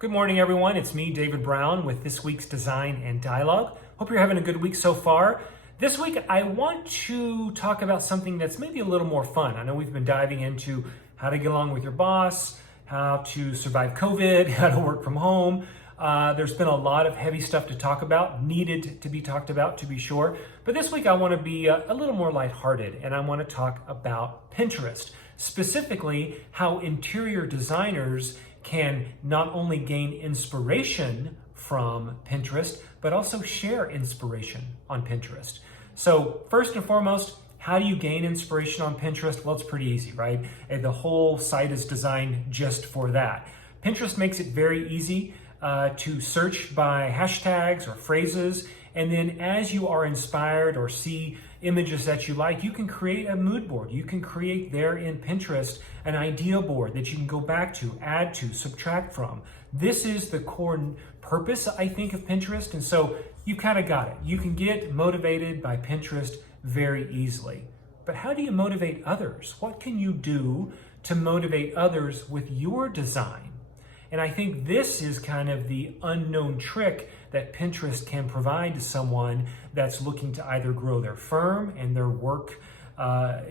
Good morning, everyone. It's me, David Brown, with this week's Design and Dialogue. Hope you're having a good week so far. This week, I want to talk about something that's maybe a little more fun. I know we've been diving into how to get along with your boss, how to survive COVID, how to work from home. There's been a lot of heavy stuff to talk about, needed to be talked about, to be sure. But this week, I want to be a little more lighthearted, and I want to talk about Pinterest, specifically how interior designers can not only gain inspiration from Pinterest, but also share inspiration on Pinterest. So first and foremost, how do you gain inspiration on Pinterest? Well, it's pretty easy, right? And the whole site is designed just for that. Pinterest makes it very easy to search by hashtags or phrases. And then as you are inspired or see images that you like, you can create a mood board. You can create there in Pinterest an idea board that you can go back to, add to, subtract from. This is the core purpose, I think, of Pinterest. And so you kind of got it. You can get motivated by Pinterest very easily. But how do you motivate others? What can you do to motivate others with your design? And I think this is kind of the unknown trick that Pinterest can provide to someone that's looking to either grow their firm and their work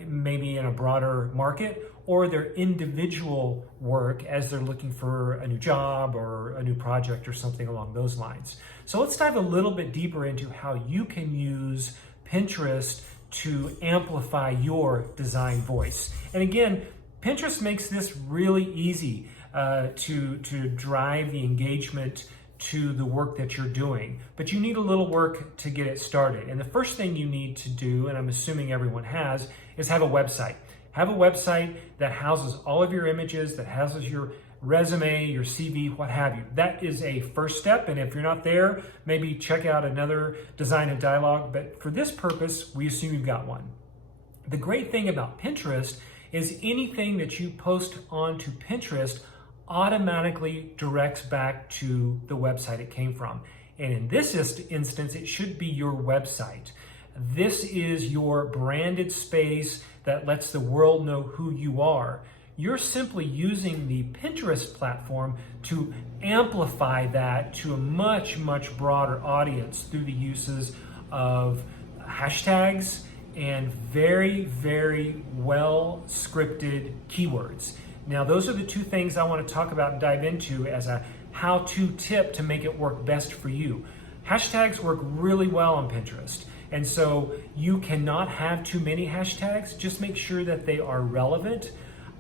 maybe in a broader market, or their individual work as they're looking for a new job or a new project or something along those lines. So let's dive a little bit deeper into how you can use Pinterest to amplify your design voice. And again, Pinterest makes this really easy to drive the engagement to the work that you're doing. But you need a little work to get it started. And the first thing you need to do, and I'm assuming everyone has, is have a website. Have a website that houses all of your images, that houses your resume, your CV, what have you. That is a first step. And if you're not there, maybe check out another Design and Dialogue. But for this purpose, we assume you've got one. The great thing about Pinterest is anything that you post onto Pinterest automatically directs back to the website it came from. And in this instance, it should be your website. This is your branded space that lets the world know who you are. You're simply using the Pinterest platform to amplify that to a much, much broader audience through the uses of hashtags and very, very well scripted keywords. Now, those are the two things I want to talk about and dive into as a how-to tip to make it work best for you. Hashtags work really well on Pinterest. And so you cannot have too many hashtags. Just make sure that they are relevant.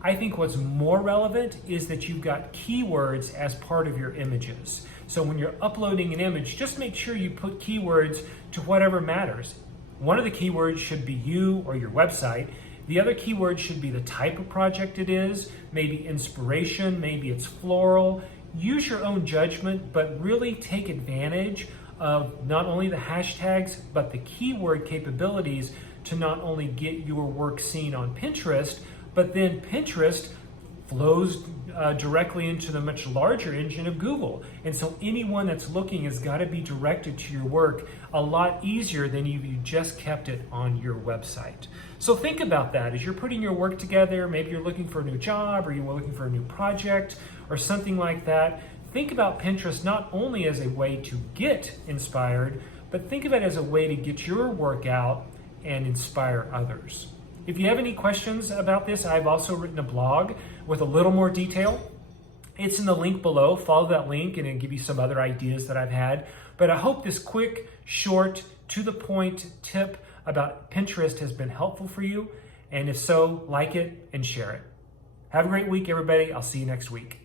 I think what's more relevant is that you've got keywords as part of your images. So when you're uploading an image, just make sure you put keywords to whatever matters. One of the keywords should be you or your website. The other keyword should be the type of project it is, maybe inspiration, maybe it's floral. Use your own judgment, but really take advantage of not only the hashtags, but the keyword capabilities to not only get your work seen on Pinterest, but then Pinterest flows directly into the much larger engine of Google. And so anyone that's looking has got to be directed to your work a lot easier than if you just kept it on your website. So think about that as you're putting your work together. Maybe you're looking for a new job, or you're looking for a new project or something like that. Think about Pinterest not only as a way to get inspired, but think of it as a way to get your work out and inspire others. If you have any questions about this, I've also written a blog with a little more detail. It's in the link below. Follow that link and it'll give you some other ideas that I've had. But I hope this quick, short, to the point tip about Pinterest has been helpful for you. And if so, like it and share it. Have a great week, everybody. I'll see you next week.